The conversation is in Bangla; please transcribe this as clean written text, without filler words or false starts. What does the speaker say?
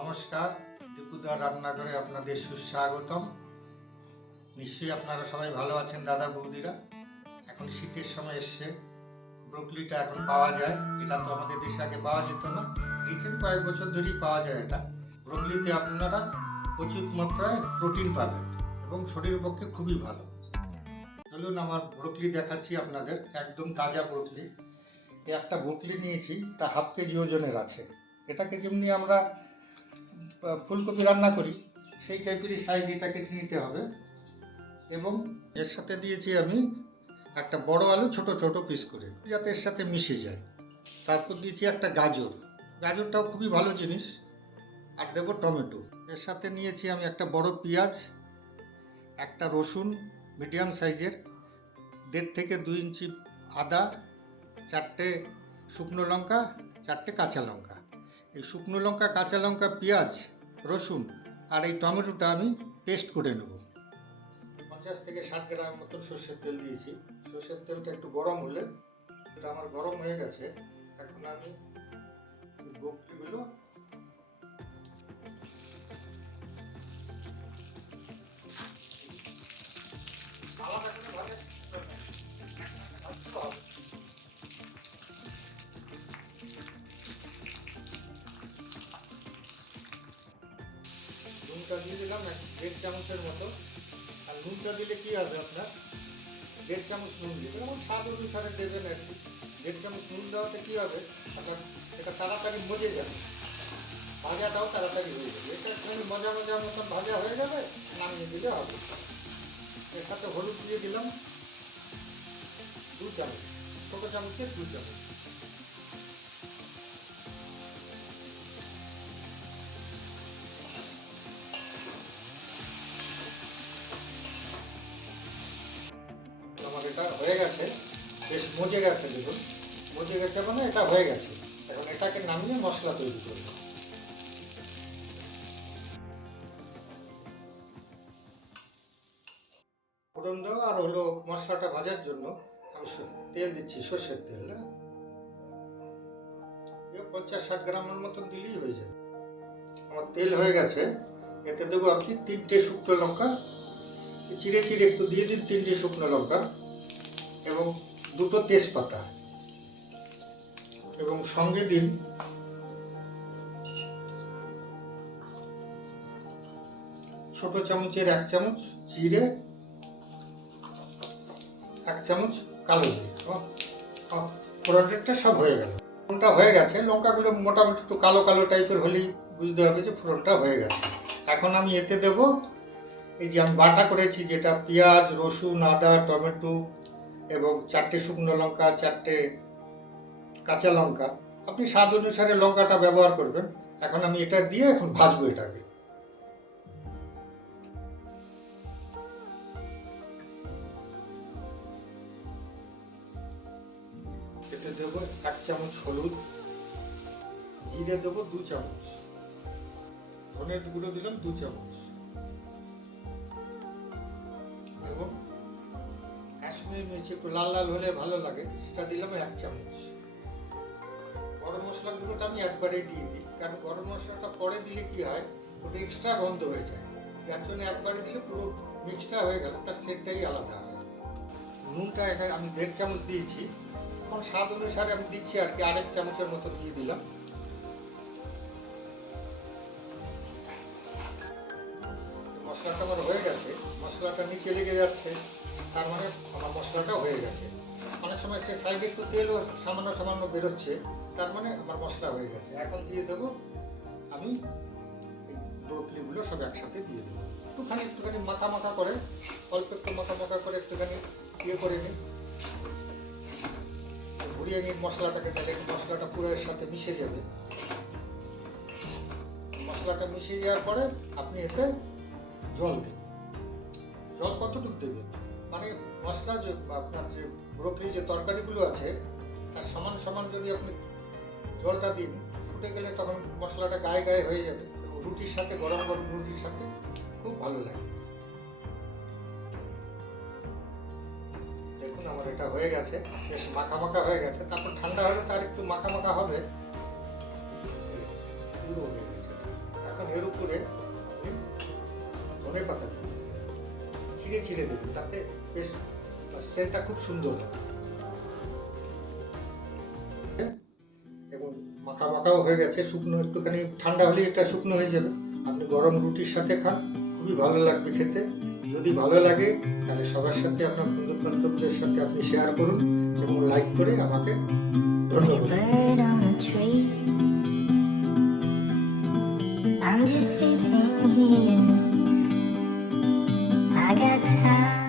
নমস্কার, দীপুদার রান্নাঘরে আপনাদের সুস্বাগতম। নিশ্চয়ই আপনারা সবাই ভালো আছেন দাদা বৌদিরা। এখন শীতের সময় এসছে, ব্রোকলিটা এখন পাওয়া যায়। এটা তো আমাদের দেশে আগে পাওয়া যেত না, রিসেন্ট কয়েক বছর ধরেই পাওয়া যায় এটা। ব্রোকলিতে আপনারা প্রচুর মাত্রায় প্রোটিন পাবেন এবং শরীরের পক্ষে খুবই ভালো। চলুন আমার ব্রোকলি দেখাচ্ছি আপনাদের, একদম তাজা ব্রোকলি। একটা ব্রোকলি নিয়েছি, তা হাফ কেজি ওজনের আছে। এটাকে যেমনি আমরা ফুলকপি রান্না করি সেই টাইপেরই সাইজ এটা কেটে নিতে হবে। এবং এর সাথে দিয়েছি আমি একটা বড় আলু ছোট ছোট পিস করে, যাতে এর সাথে মিশে যায়। তারপর দিয়েছি একটা গাজর, গাজরটাও খুবই ভালো জিনিস। আর দেবো টমেটো। এর সাথে নিয়েছি আমি একটা বড় পেঁয়াজ, একটা রসুন মিডিয়াম সাইজের, 1.5 থেকে 2 ইঞ্চি আদা, 4টে শুকনো লঙ্কা, 4টে কাঁচা লঙ্কা। এই শুকনো লঙ্কা, কাঁচা লঙ্কা, পেঁয়াজ, রসুন আর এই টমেটোটা আমি পেস্ট করে নেব। 50 থেকে 60 গ্রাম মতন সর্ষের তেল দিয়েছি। সর্ষের তেলটা একটু গরম হলে, এটা আমার গরম হয়ে গেছে, এখন আমি ব্রোকলিগুলো আলাদা করে ভাবে নুনটা দিয়ে দিলাম 1.5 চামচের মতো। আর নুনটা দিলে কি হবে, আপনার 1.5 চামচ নুন দেবেন এবং স্বাদ অনুসারে দেবেন আর কি। 1.5 চামচ নুন দেওয়াতে কি হবে, আপনার এটা তাড়াতাড়ি মজে যাবে, ভাজাটাও তাড়াতাড়ি হয়ে যাবে। এটা একটু মজা মতন ভাজা হয়ে যাবে, নামিয়ে দিলে হবে। এর সাথে হলুদ দিয়ে দিলাম 2 চামচ, ছোটো চামচের 2 চামচ। আমার এটা হয়ে গেছে, বেশ মজে গেছে। দেখুন মজে গেছে মানে এটা হয়ে গেছে। এখন এটাকে নামিয়ে মশলা তৈরি করব। ফোড়ন দেওয়া আর হলো মশলাটা ভাজার জন্য আমি তেল দিচ্ছি, সর্ষের তেল। 50-60 গ্রামের মতন দিলেই হয়ে যাবে। আমার তেল হয়ে গেছে, এতে দেবো আপনি 3টে শুকনো লঙ্কা, চিড়ে চিড়ে একটু দিয়ে দিন 3টে শুকনো লঙ্কা, এবং 2টো তেজপাতা, এবং সঙ্গে দিন ছোট চামচের 1 চামচ জিরে, 1 চামচ কালো জিরে। ফোড়নটা সব হয়ে গেল। ফোড়নটা হয়ে গেছে, লঙ্কাগুলো মোটামুটি একটু কালো কালো টাইপের হলেই বুঝতে হবে যে ফোড়নটা হয়ে গেছে। এখন আমি এতে দেব এই যে আমি বাটা করেছি, যেটা পেঁয়াজ, রসুন, আদা, টমেটো এবং 4টে শুকনো লঙ্কা, 4টে কাঁচা লঙ্কা। আপনি স্বাদ অনুসারে লঙ্কাটা ব্যবহার করবেন। এখন আমি এটা দিয়ে এখন ভাজবো এটাকে। এতে দেবো 1 চামচ হলুদ, জিরে দেবো 2 চামচ, ধনের গুঁড়ো দিলাম 2 চামচ, এবং কাশ্মীরি মির্চি একটু লাল লাল হলে ভালো লাগে, সেটা দিলাম 1 চামচ। গরম মশলা গুঁড়োটা আমি একবারেই দিয়ে দিই, কারণ গরম মশলাটা পরে দিলে কি হয়, ওটা এক্সট্রা গন্ধ হয়ে যায়। যার জন্য একবারে দিলে পুরো মিক্সটা হয়ে গেল, তার সেটটাই আলাদা হয়। নুনটা এখানে আমি 1.5 চামচ দিয়েছি, এখন স্বাদ অনুসারে আমি দিচ্ছি আর কি 1 চামচের মতো দিয়ে দিলাম। মশলাটা আমার হয়ে গেছে, মশলাটা নিচে লেগে যাচ্ছে, তার মানে আমার মশলাটা হয়ে গেছে। অনেক সময় সে সাইডে একটু তেলও সামান্য বেরোচ্ছে, তার মানে আমার মশলা হয়ে গেছে। এখন দিয়ে দেবো আমি এই ব্রোকলিগুলো সব একসাথে দিয়ে দেবো। একটুখানি মাখা করে, অল্প একটু মাখা করে একটুখানি ইয়ে করে নিই, ঘুরিয়ে নিই মশলাটাকে, তাহলে মশলাটা পুরো এর সাথে মিশে যাবে। মশলাটা মিশে যাওয়ার পরে আপনি এতে জল দিন। জল কতটুকু দেবেন, মানে মশলা যে আপনার যে ব্রোকলি যে তরকারিগুলো আছে তার সমান যদি আপনি জলটা দিন, ফুটে গেলে তখন মশলাটা গায়ে হয়ে যাবে, রুটির সাথে, গরম রুটির সাথে খুব ভালো লাগে। দেখুন আমার এটা হয়ে গেছে, বেশ মাখা হয়ে গেছে। তারপর ঠান্ডা হলে তার একটু মাখা হবে, পুরো হয়ে গেছে। রেখে দেবেন, তাতে বেশ সেন্টটা খুব সুন্দর হবে। এবং মাখা মাখাও হয়ে গেছে, শুকনো একটুখানি ঠান্ডা হলেই এটা শুকনো হয়ে যাবে। আপনি গরম রুটির সাথে খান, খুবই ভালো লাগবে খেতে। যদি ভালো লাগে তাহলে সবার সাথে, আপনার বন্ধু বান্ধবদের সাথে আপনি শেয়ার করুন এবং লাইক করে আমাকে ধন্যবাদ। I'm just sitting here. I got time.